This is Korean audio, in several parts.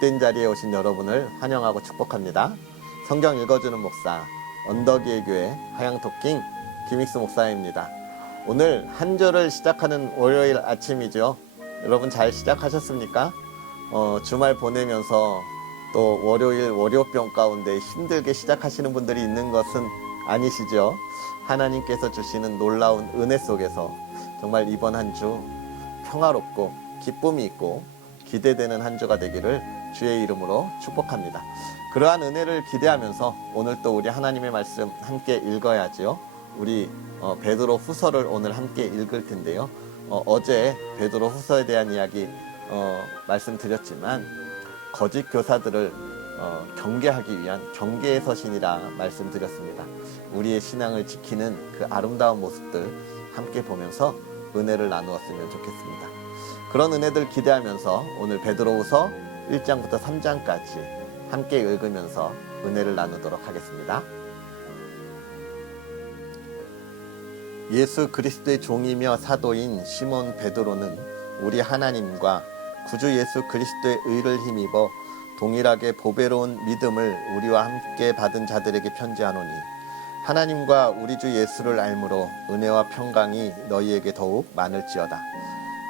복된 자리에 오신 여러분을 환영하고 축복합니다. 성경 읽어주는 목사 언덕이의 교회 하양토킹 김익수 목사입니다. 오늘 한 주를 시작하는 월요일 아침이죠. 여러분 잘 시작하셨습니까? 어, 주말 보내면서 또 월요일 월요병 가운데 힘들게 시작하시는 분들이 있는 것은 아니시죠? 하나님께서 주시는 놀라운 은혜 속에서 정말 이번 한 주 평화롭고 기쁨이 있고 기대되는 한 주가 되기를 주의 이름으로 축복합니다. 그러한 은혜를 기대하면서 오늘 또 우리 하나님의 말씀 함께 읽어야지요. 우리 어, 베드로 후서를 오늘 함께 읽을 텐데요. 어, 제 베드로 후서에 대한 이야기 어, 말씀드렸지만 거짓 교사들을 어, 경계하기 위한 경계의 서신이라 말씀드렸습니다. 우리의 신앙을 지키는 그 아름다운 모습들 함께 보면서 은혜를 나누었으면 좋겠습니다. 그런 은혜들 기대하면서 오늘 베드로후서 1장부터 3장까지 함께 읽으면서 은혜를 나누도록 하겠습니다. 예수 그리스도의 종이며 사도인 시몬 베드로는 우리 하나님과 구주 예수 그리스도의 의를 힘입어 동일하게 보배로운 믿음을 우리와 함께 받은 자들에게 편지하노니 하나님과 우리 주 예수를 알므로 은혜와 평강이 너희에게 더욱 많을지어다.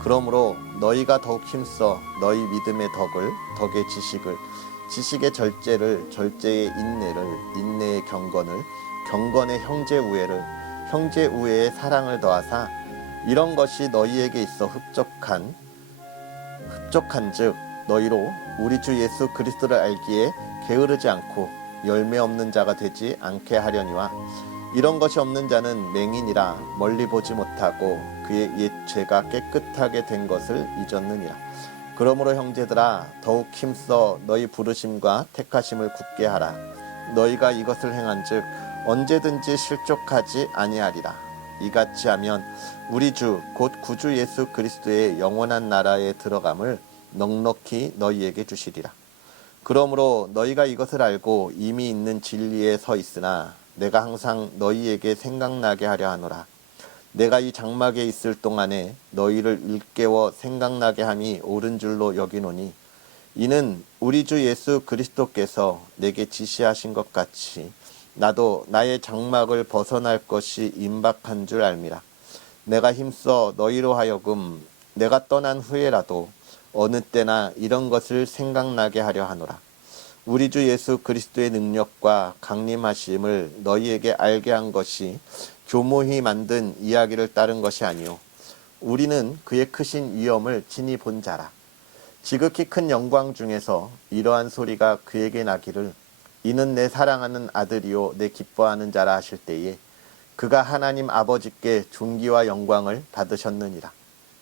그러므로 너희가 더욱 힘써 너희 믿음의 덕을 덕의 지식을 지식의 절제를 절제의 인내를 인내의 경건을 경건의 형제 우애를 형제 우애의 사랑을 더하사 이런 것이 너희에게 있어 흡족한 흡족한즉 너희로 우리 주 예수 그리스도를 알기에 게으르지 않고 열매 없는 자가 되지 않게 하려니와 이런 것이 없는 자는 맹인이라 멀리 보지 못하고 그의 옛 죄가 깨끗하게 된 것을 잊었느니라. 그러므로 형제들아 더욱 힘써 너희 부르심과 택하심을 굳게 하라. 너희가 이것을 행한즉 언제든지 실족하지 아니하리라. 이같이 하면 우리 주 곧 구주 예수 그리스도의 영원한 나라에 들어감을 넉넉히 너희에게 주시리라. 그러므로 너희가 이것을 알고 이미 있는 진리에 서 있으나 내가 항상 너희에게 생각나게 하려 하노라. 내가 이 장막에 있을 동안에 너희를 일깨워 생각나게 함이 옳은 줄로 여기노니 이는 우리 주 예수 그리스도께서 내게 지시하신 것 같이 나도 나의 장막을 벗어날 것이 임박한 줄 알미라. 내가 힘써 너희로 하여금 내가 떠난 후에라도 어느 때나 이런 것을 생각나게 하려 하노라. 우리 주 예수 그리스도의 능력과 강림하심을 너희에게 알게 한 것이 교모히 만든 이야기를 따른 것이 아니요 우리는 그의 크신 위엄을 친히 본 자라. 지극히 큰 영광 중에서 이러한 소리가 그에게 나기를 이는 내 사랑하는 아들이요 내 기뻐하는 자라 하실 때에 그가 하나님 아버지께 존귀와 영광을 받으셨느니라.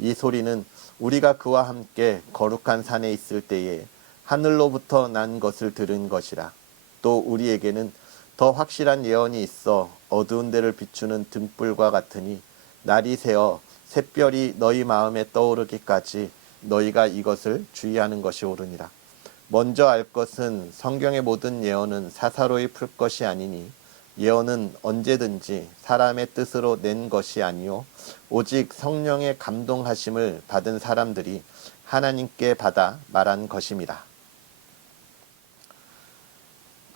이 소리는 우리가 그와 함께 거룩한 산에 있을 때에 하늘로부터 난 것을 들은 것이라. 또 우리에게는 더 확실한 예언이 있어 어두운 데를 비추는 등불과 같으니 날이 새어 샛별이 너희 마음에 떠오르기까지 너희가 이것을 주의하는 것이 옳으니라. 먼저 알 것은 성경의 모든 예언은 사사로이 풀 것이 아니니 예언은 언제든지 사람의 뜻으로 낸 것이 아니요 오직 성령의 감동하심을 받은 사람들이 하나님께 받아 말한 것임이라.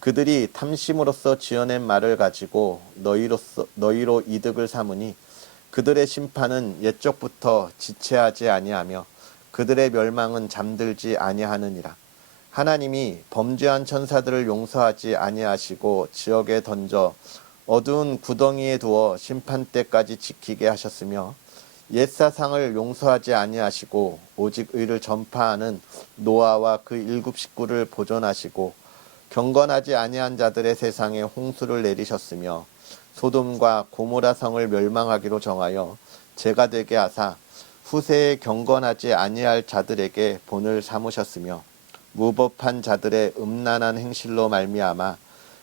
그들이 탐심으로써 지어낸 말을 가지고 너희로서 너희로 이득을 삼으니 그들의 심판은 옛적부터 지체하지 아니하며 그들의 멸망은 잠들지 아니하느니라. 하나님이 범죄한 천사들을 용서하지 아니하시고 지옥에 던져 어두운 구덩이에 두어 심판 때까지 지키게 하셨으며 옛 사상을 용서하지 아니하시고 오직 의를 전파하는 노아와 그 일곱 식구를 보존하시고 경건하지 아니한 자들의 세상에 홍수를 내리셨으며 소돔과 고모라 성을 멸망하기로 정하여 제가 되게 하사 후세에 경건하지 아니할 자들에게 본을 삼으셨으며 무법한 자들의 음란한 행실로 말미암아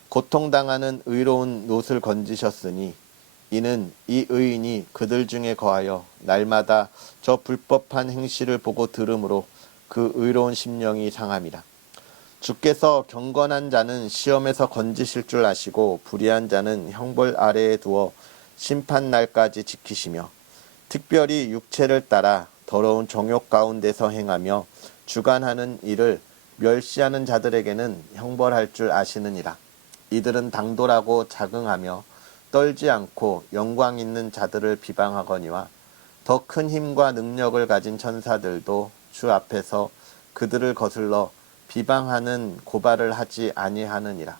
고통당하는 의로운 놋을 건지셨으니 이는 이 의인이 그들 중에 거하여 날마다 저 불법한 행실을 보고 들으므로 그 의로운 심령이 상함이라. 주께서 경건한 자는 시험에서 건지실 줄 아시고 불의한 자는 형벌 아래에 두어 심판 날까지 지키시며 특별히 육체를 따라 더러운 정욕 가운데서 행하며 주관하는 일을 멸시하는 자들에게는 형벌할 줄 아시느니라. 이들은 당돌하고 자긍하며 떨지 않고 영광 있는 자들을 비방하거니와 더 큰 힘과 능력을 가진 천사들도 주 앞에서 그들을 거슬러 비방하는 고발을 하지 아니하느니라.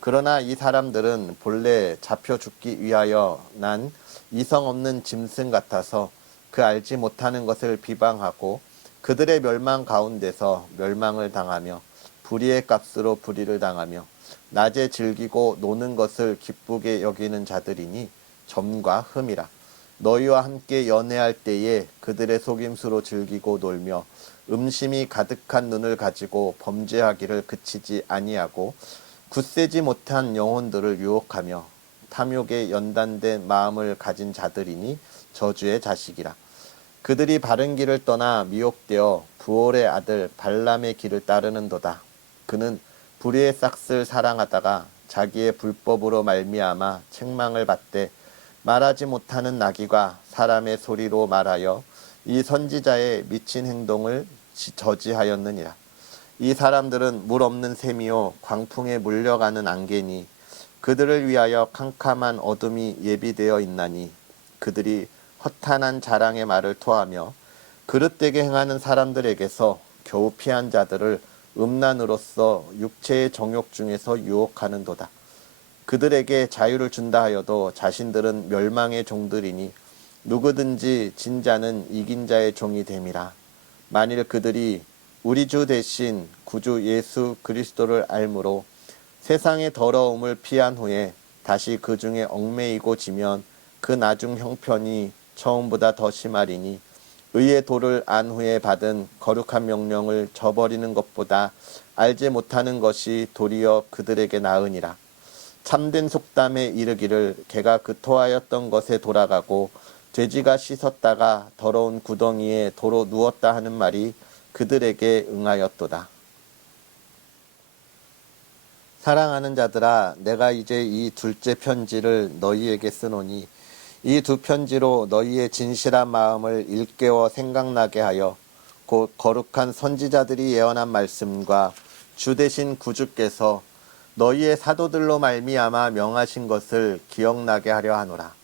그러나 이 사람들은 본래 잡혀 죽기 위하여 난 이성 없는 짐승 같아서 그 알지 못하는 것을 비방하고 그들의 멸망 가운데서 멸망을 당하며 불의의 값으로 불의를 당하며 낮에 즐기고 노는 것을 기쁘게 여기는 자들이니 점과 흠이라. 너희와 함께 연애할 때에 그들의 속임수로 즐기고 놀며 음심이 가득한 눈을 가지고 범죄하기를 그치지 아니하고 굳세지 못한 영혼들을 유혹하며 탐욕에 연단된 마음을 가진 자들이니 저주의 자식이라. 그들이 바른 길을 떠나 미혹되어 부올의 아들 발람의 길을 따르는도다. 그는 불의의 싹을 사랑하다가 자기의 불법으로 말미암아 책망을 받되 말하지 못하는 나귀가 사람의 소리로 말하여 이 선지자의 미친 행동을 지- 저지하였느니라. 이 사람들은 물 없는 샘이요 광풍에 물려가는 안개니 그들을 위하여 캄캄한 어둠이 예비되어 있나니 그들이 허탄한 자랑의 말을 토하며 그릇되게 행하는 사람들에게서 겨우 피한 자들을 음란으로서 육체의 정욕 중에서 유혹하는도다. 그들에게 자유를 준다 하여도 자신들은 멸망의 종들이니 누구든지 진자는 이긴 자의 종이 됨이라. 만일 그들이 우리 주 대신 구주 예수 그리스도를 알므로 세상의 더러움을 피한 후에 다시 그 중에 얽매이고 지면 그 나중 형편이 처음보다 더 심하리니 의의 도를 안 후에 받은 거룩한 명령을 저버리는 것보다 알지 못하는 것이 도리어 그들에게 나으니라. 참된 속담에 이르기를 개가 그 토하였던 것에 돌아가고 돼지가 씻었다가 더러운 구덩이에 도로 누웠다 하는 말이 그들에게 응하였도다. 사랑하는 자들아 내가 이제 이 둘째 편지를 너희에게 쓰노니 이 두 편지로 너희의 진실한 마음을 일깨워 생각나게 하여 곧 거룩한 선지자들이 예언한 말씀과 주 대신 구주께서 너희의 사도들로 말미암아 명하신 것을 기억나게 하려 하노라.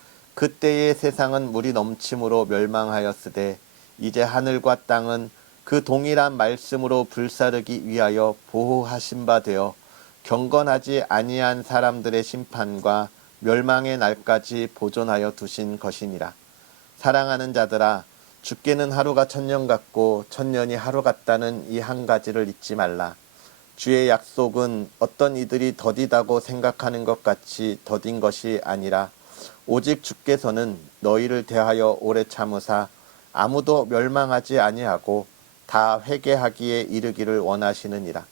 그때의 세상은 물이 넘침으로 멸망하였으되 이제 하늘과 땅은 그 동일한 말씀으로 불사르기 위하여 보호하신 바 되어 경건하지 아니한 사람들의 심판과 멸망의 날까지 보존하여 두신 것이니라. 사랑하는 자들아 죽게는 하루가 천년 같고 천년이 하루 같다는 이 한 가지를 잊지 말라. 주의 약속은 어떤 이들이 더디다고 생각하는 것 같이 더딘 것이 아니라 오직 주께서는 너희를 대하여 오래 참으사 아무도 멸망하지 아니하고 다 회개하기에 이르기를 원하시느니라.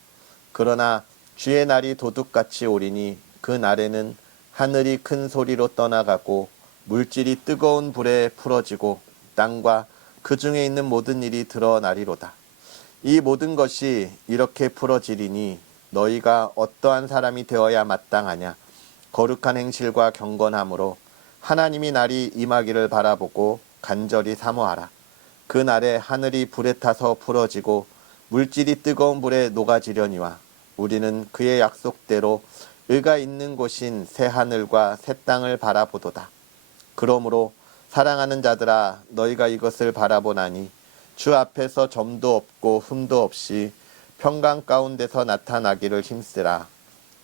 그러나 주의 날이 도둑같이 오리니 그 날에는 하늘이 큰 소리로 떠나가고 물질이 뜨거운 불에 풀어지고 땅과 그 중에 있는 모든 일이 드러나리로다. 이 모든 것이 이렇게 풀어지리니 너희가 어떠한 사람이 되어야 마땅하냐? 거룩한 행실과 경건함으로 하나님이 날이 임하기를 바라보고 간절히 사모하라. 그 날에 하늘이 불에 타서 부러지고 물질이 뜨거운 불에 녹아지려니와 우리는 그의 약속대로 의가 있는 곳인 새 하늘과 새 땅을 바라보도다. 그러므로 사랑하는 자들아 너희가 이것을 바라보나니 주 앞에서 점도 없고 흠도 없이 평강 가운데서 나타나기를 힘쓰라.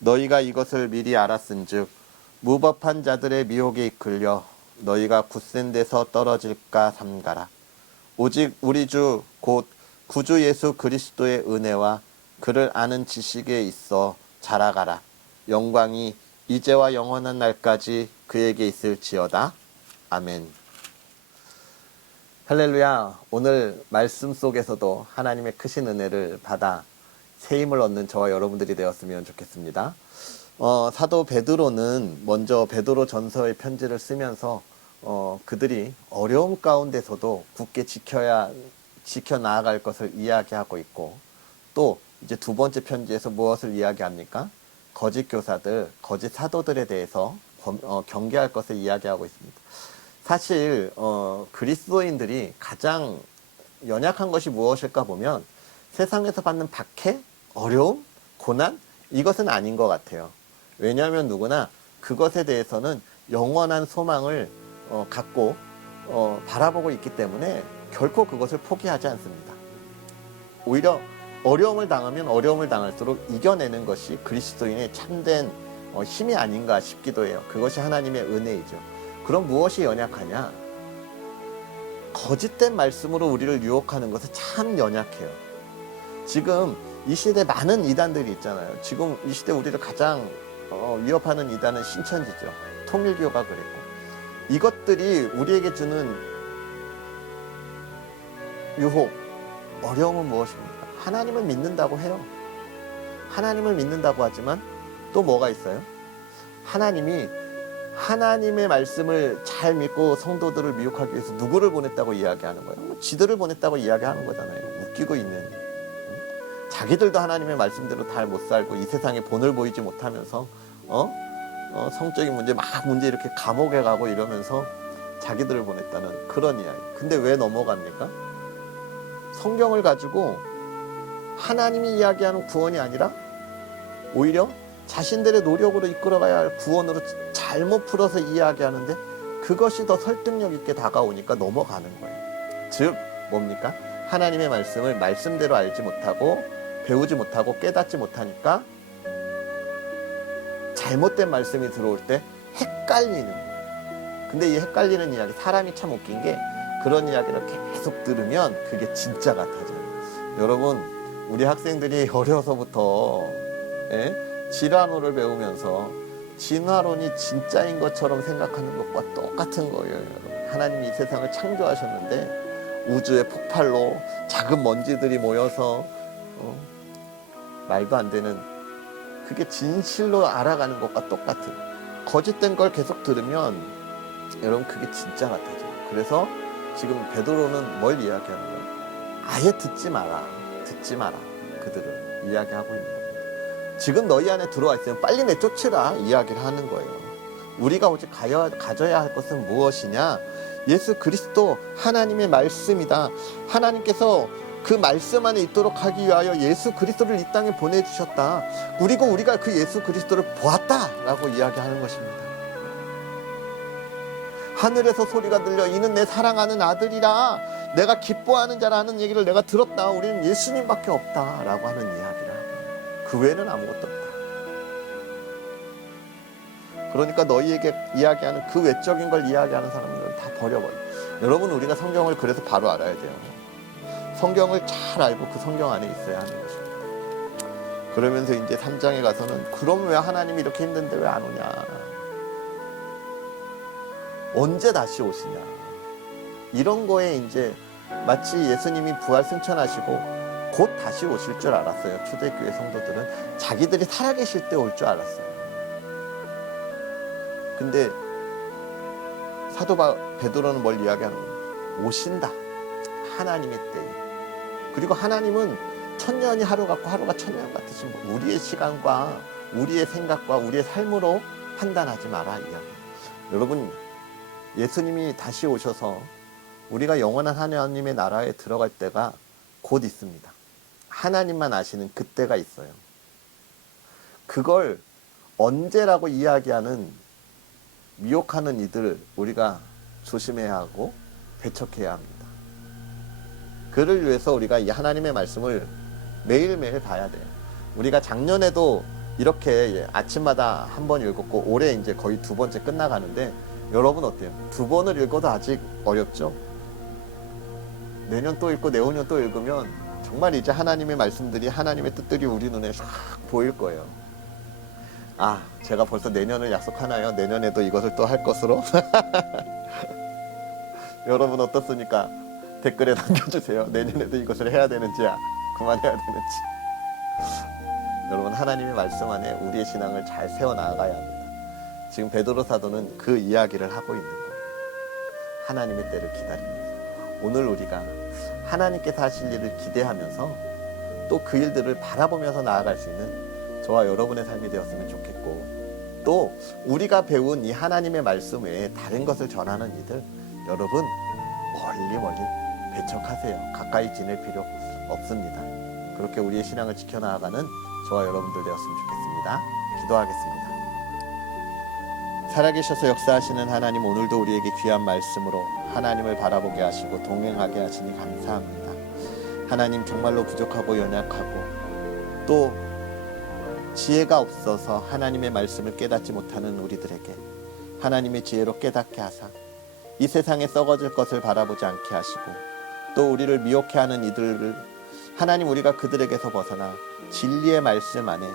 너희가 이것을 미리 알았은즉 무법한 자들의 미혹에 이끌려 너희가 굳센 데서 떨어질까 삼가라. 오직 우리 주 곧 구주 예수 그리스도의 은혜와 그를 아는 지식에 있어 자라가라. 영광이 이제와 영원한 날까지 그에게 있을지어다. 아멘. 할렐루야. 오늘 말씀 속에서도 하나님의 크신 은혜를 받아 새 힘을 얻는 저와 여러분들이 되었으면 좋겠습니다. 어, 사도 베드로는 먼저 베드로 전서의 편지를 쓰면서 어, 그들이 어려움 가운데서도 굳게 지켜야 지켜 나아갈 것을 이야기하고 있고 또 이제 두 번째 편지에서 무엇을 이야기합니까? 거짓 교사들, 거짓 사도들에 대해서 검- 어, 경계할 것을 이야기하고 있습니다. 사실 어, 그리스도인들이 가장 연약한 것이 무엇일까 보면 세상에서 받는 박해, 어려움, 고난 이것은 아닌 것 같아요. 왜냐하면 누구나 그것에 대해서는 영원한 소망을 어, 갖고 어, 바라보고 있기 때문에 결코 그것을 포기하지 않습니다. 오히려 어려움을 당하면 어려움을 당할수록 이겨내는 것이 그리스도인의 참된 어, 힘이 아닌가 싶기도 해요. 그것이 하나님의 은혜이죠. 그럼 무엇이 연약하냐? 거짓된 말씀으로 우리를 유혹하는 것은 참 연약해요. 지금 이 시대 많은 이단들이 있잖아요. 지금 이 시대 우리를 가장 어, 위협하는 이단은 신천지죠. 통일교가 그랬고. 이것들이 우리에게 주는 유혹, 어려움은 무엇입니까? 하나님을 믿는다고 해요. 하나님을 믿는다고 하지만 또 뭐가 있어요? 하나님이 하나님의 말씀을 잘 믿고 성도들을 미혹하기 위해서 누구를 보냈다고 이야기하는 거예요? 뭐 지들을 보냈다고 이야기하는 거잖아요. 웃기고 있는. 응? 자기들도 하나님의 말씀대로 잘 못 살고 이 세상에 본을 보이지 못하면서 어? 어, 성적인 문제 막 문제 이렇게 감옥에 가고 이러면서 자기들을 보냈다는 그런 이야기. 근데 왜 넘어갑니까? 성경을 가지고 하나님이 이야기하는 구원이 아니라 오히려 자신들의 노력으로 이끌어가야 할 구원으로 잘못 풀어서 이야기하는데 그것이 더 설득력 있게 다가오니까 넘어가는 거예요. 즉 뭡니까? 하나님의 말씀을 말씀대로 알지 못하고 배우지 못하고 깨닫지 못하니까 잘못된 말씀이 들어올 때 헷갈리는 거예요. 근데 이 헷갈리는 이야기 사람이 참 웃긴 게 그런 이야기를 계속 들으면 그게 진짜 같아져요. 여러분 우리 학생들이 어려서부터 예? 진화론을 배우면서 진화론이 진짜인 것처럼 생각하는 것과 똑같은 거예요. 여러분. 하나님이 이 세상을 창조하셨는데 우주의 폭발로 작은 먼지들이 모여서 어, 말도 안 되는 그게 진실로 알아가는 것과 똑같은 거짓된 걸 계속 들으면 여러분 그게 진짜 같아져요. 그래서 지금 베드로는 뭘 이야기하는 거예요? 아예 듣지 마라. 듣지 마라. 그들을 이야기하고 있는 겁니다. 지금 너희 안에 들어와 있으면 빨리 내쫓으라 이야기를 하는 거예요. 우리가 오직 가야, 가져야 할 것은 무엇이냐? 예수 그리스도 하나님의 말씀이다. 하나님께서 그 말씀 안에 있도록 하기 위하여 예수 그리스도를 이 땅에 보내주셨다. 그리고 우리가 그 예수 그리스도를 보았다라고 이야기하는 것입니다. 하늘에서 소리가 들려 이는 내 사랑하는 아들이라 내가 기뻐하는 자라는 얘기를 내가 들었다. 우리는 예수님밖에 없다라고 하는 이야기라. 그 외에는 아무것도 없다. 그러니까 너희에게 이야기하는 그 외적인 걸 이야기하는 사람들은 다 버려버려. 여러분 우리가 성경을 그래서 바로 알아야 돼요. 성경을 잘 알고 그 성경 안에 있어야 하는 것입니다. 그러면서 이제 3장에 가서는 그럼 왜 하나님이 이렇게 힘든데 왜 안 오냐? 언제 다시 오시냐. 이런 거에 이제 마치 예수님이 부활 승천하시고 곧 다시 오실 줄 알았어요. 초대교회 성도들은 자기들이 살아계실 때 올 줄 알았어요. 근데 사도 바- 베드로는 뭘 이야기하는 거예요? 오신다. 하나님의 때에. 그리고 하나님은 천년이 하루 같고 하루가 천년 같으신 분. 우리의 시간과 우리의 생각과 우리의 삶으로 판단하지 마라 이 이야기. 여러분 예수님이 다시 오셔서 우리가 영원한 하나님의 나라에 들어갈 때가 곧 있습니다. 하나님만 아시는 그때가 있어요. 그걸 언제라고 이야기하는 미혹하는 이들 우리가 조심해야 하고 배척해야 합니다. 그를 위해서 우리가 이 하나님의 말씀을 매일매일 봐야 돼요. 우리가 작년에도 이렇게 아침마다 한 번 읽었고 올해 이제 거의 두 번째 끝나가는데 여러분 어때요? 두 번을 읽어도 아직 어렵죠? 내년 또 읽고 내후년 또 읽으면 정말 이제 하나님의 말씀들이 하나님의 뜻들이 우리 눈에 싹 보일 거예요. 아, 제가 벌써 내년을 약속하나요? 내년에도 이것을 또 할 것으로? 여러분 어떻습니까? 댓글에 남겨주세요. 내년에도 이것을 해야 되는지, 아, 그만해야 되는지. 여러분 하나님의 말씀 안에 우리의 신앙을 잘 세워 나가야 합니다. 지금 베드로 사도는 그 이야기를 하고 있는 거예요. 하나님의 때를 기다리면서 오늘 우리가 하나님께서 하실 일을 기대하면서 또 그 일들을 바라보면서 나아갈 수 있는 저와 여러분의 삶이 되었으면 좋겠고 또 우리가 배운 이 하나님의 말씀 외에 다른 것을 전하는 이들 여러분 멀리 멀리 배척하세요. 가까이 지낼 필요 없습니다. 그렇게 우리의 신앙을 지켜나가는 저와 여러분들 되었으면 좋겠습니다. 기도하겠습니다. 살아계셔서 역사하시는 하나님 오늘도 우리에게 귀한 말씀으로 하나님을 바라보게 하시고 동행하게 하시니 감사합니다. 하나님 정말로 부족하고 연약하고 또 지혜가 없어서 하나님의 말씀을 깨닫지 못하는 우리들에게 하나님의 지혜로 깨닫게 하사 이 세상에 썩어질 것을 바라보지 않게 하시고 또 우리를 미혹해 하는 이들을 하나님 우리가 그들에게서 벗어나 진리의 말씀 안에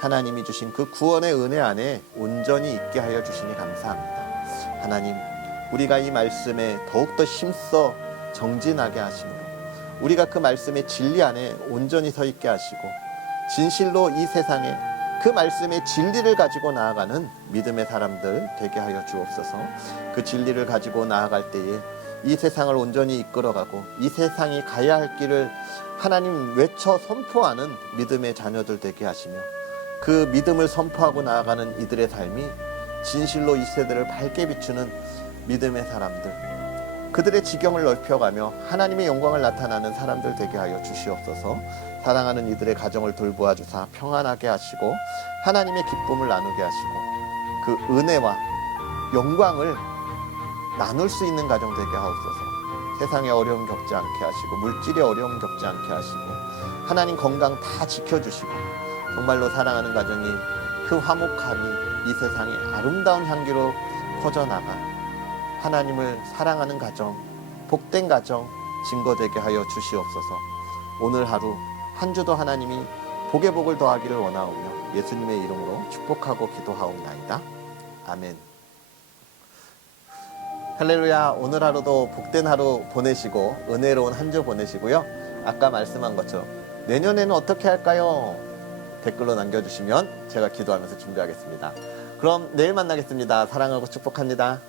하나님이 주신 그 구원의 은혜 안에 온전히 있게 하여 주시니 감사합니다. 하나님, 우리가 이 말씀에 더욱더 힘써 정진하게 하시므로 우리가 그 말씀의 진리 안에 온전히 서 있게 하시고 진실로 이 세상에 그 말씀의 진리를 가지고 나아가는 믿음의 사람들 되게 하여 주옵소서. 그 진리를 가지고 나아갈 때에 이 세상을 온전히 이끌어가고 이 세상이 가야 할 길을 하나님 외쳐 선포하는 믿음의 자녀들 되게 하시며 그 믿음을 선포하고 나아가는 이들의 삶이 진실로 이 세대를 밝게 비추는 믿음의 사람들 그들의 지경을 넓혀가며 하나님의 영광을 나타나는 사람들 되게 하여 주시옵소서. 사랑하는 이들의 가정을 돌보아 주사 평안하게 하시고 하나님의 기쁨을 나누게 하시고 그 은혜와 영광을 나눌 수 있는 가정 되게 하옵소서 세상에 어려움 겪지 않게 하시고 물질의 어려움 겪지 않게 하시고 하나님 건강 다 지켜주시고 정말로 사랑하는 가정이 그 화목함이 이 세상에 아름다운 향기로 퍼져나가 하나님을 사랑하는 가정, 복된 가정 증거되게 하여 주시옵소서. 오늘 하루 한 주도 하나님이 복의 복을 더하기를 원하오며 예수님의 이름으로 축복하고 기도하옵나이다. 아멘. 할렐루야. 오늘 하루도 복된 하루 보내시고 은혜로운 한 주 보내시고요. 아까 말씀한 것처럼 내년에는 어떻게 할까요? 댓글로 남겨주시면 제가 기도하면서 준비하겠습니다. 그럼 내일 만나겠습니다. 사랑하고 축복합니다.